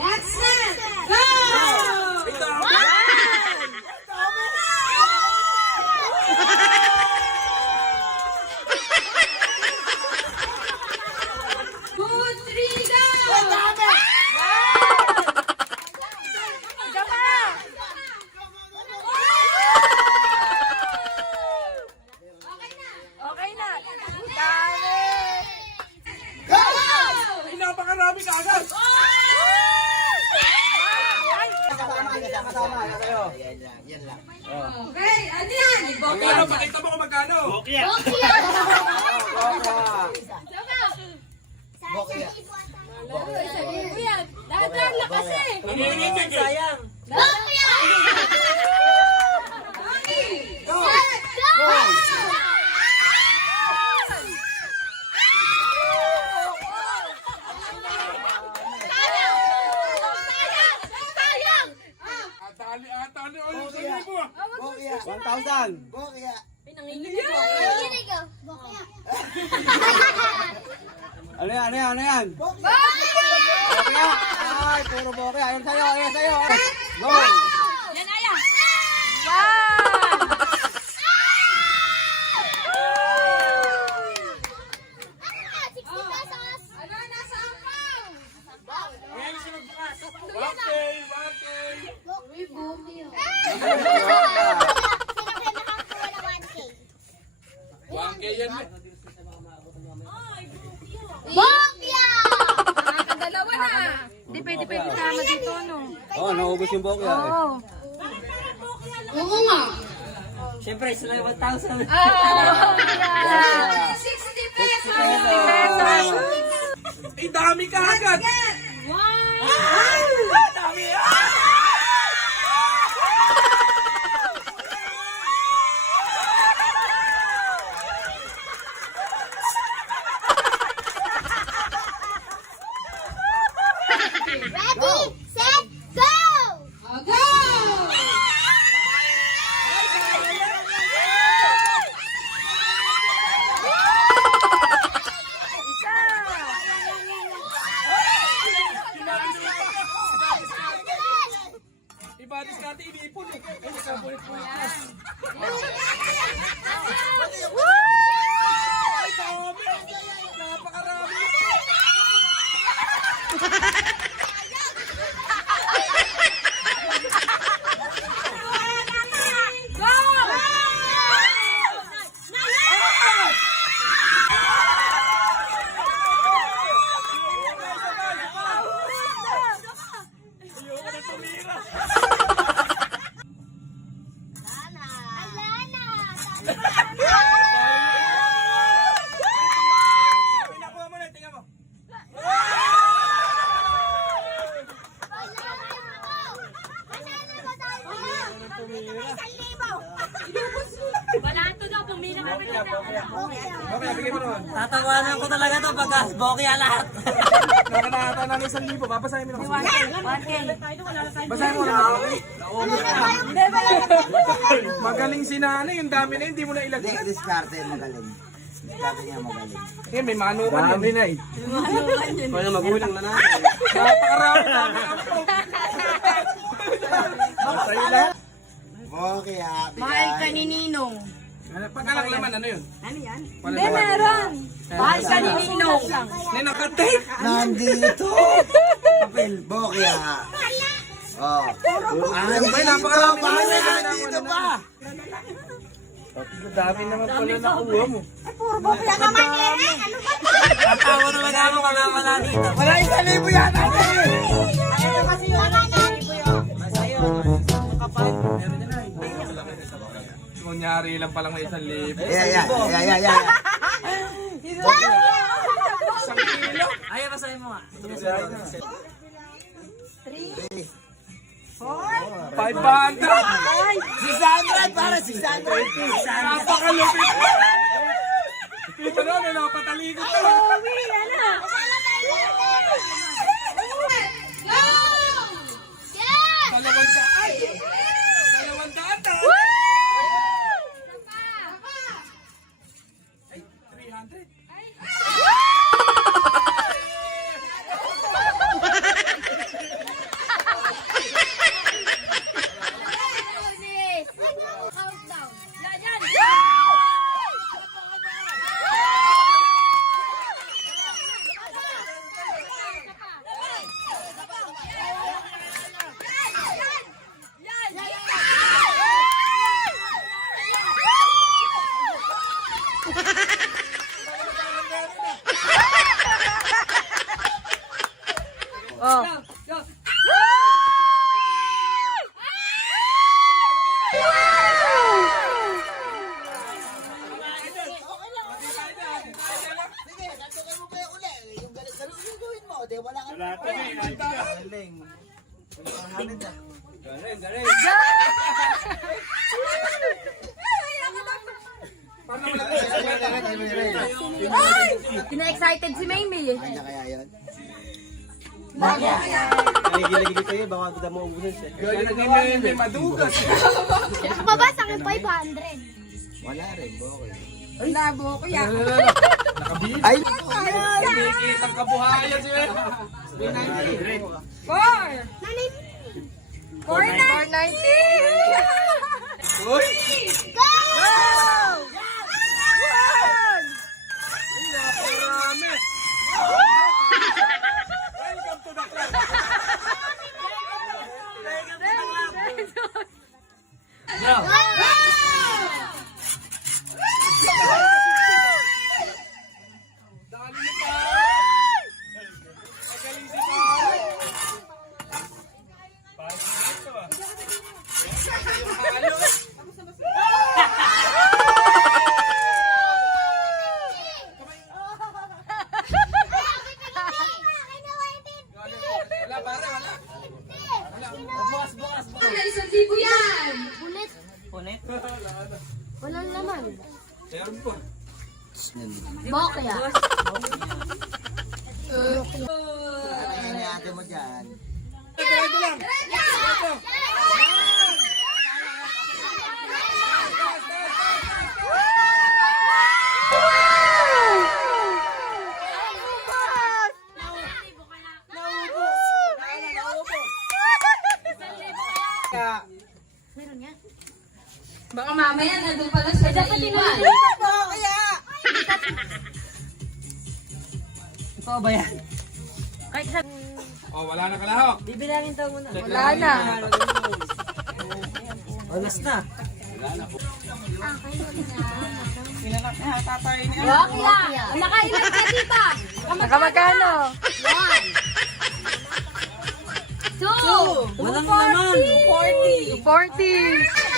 Get set! Go! Good, three, go! Okay na. Ay, napakarami ka agad. Okay, ano yan? Magkano? Pakita mo kung magkano. Dahan-dahan lang kasi. Nanginginig eh. Atali ulit sa libo ah. 1,000. Ano yan? Ano yan? Bokya! Ay, puro bokya. Ayun sa'yo, ayun sa'yo. Go! Yan, Aya. One. Ano, nasa ampaw? Ngayon sunod bukas. 1K, 1K. Uy, bumi yun. 1K yan eh. Dalawa na. Hindi pwede sama dito, no? Oh, naubos yung bokya. Oo. Oo nga. Siyempre, sila yung 1,000. Oh, 60 pesos! Ay, dami ka agad. Ay, dami ah. Ready, set, go! Go! Ibadis natin iniipon eh. Ay, nakabulit-bulit na. Ay, dami. Napakarami. Ayoko na tumira. Pinakuha mo na, tingnan mo. Balato daw, pumila kami na. Okay, bigyan mo naman. Tatawanan ko talaga to pagka bokya lahat. Nakanata na ng 1,000. Babasahin mo na. 1K. Basahin mo na. Magaling si nanay. Yung dami na hindi mo na ilagay. Diskarte, magaling. Diskarte niya magaling. Eh, may manukan yan. Dami na eh. Kaya magulang na natin. Napakarami dami. Sa'yo lahat. Bokya, Mahal ka ni Ninong. Pagkalang laman, ano yun? Ano yan? Wala Hindi, naman. meron. Mahal ka ni Ninong. May nakatape. Nandito! Papel, bokya. Oh. Ay, napakarami. Nandito pa! Dami naman pala nakuha mo. Tatawa naman ako mga wala dito. Wala 1,000 yan. Kunyari lang palang may 1,000. Yeah. 1 kilo. Ay, basahin mo nga. 500. 600 para 600. Napakalupit. Ito na, may napatalikod na. Uwi, yan na. Dalawang daan. Dalawang daan na. Ay, 300. Galing, galing. Pina-excited si Maymay eh. Nagigilagili kayo, baka hindi mo ubusin siya. Galing may madugas. Nakababa sa akin 500. Wala rin, okay. Labo ko yan. Ay! Kumikita ang kabuhayan siya. 490! Uy! Go! Marami! Welcome to the club! Dali ni Carl! Magaling si Carl! Parang dito ah. Ayos! Wala pare, wala. Wala, 1,000 yan. Punit. Walang laman. Meron po. Bokya. Diretso lang. Diretso. Baka mamaya nandun pala sa naiwan. Oh, wala na kalahok. Wala na. Bokya. Nakailan ka dito? Nakamagkano? 2. Walang naman. 40.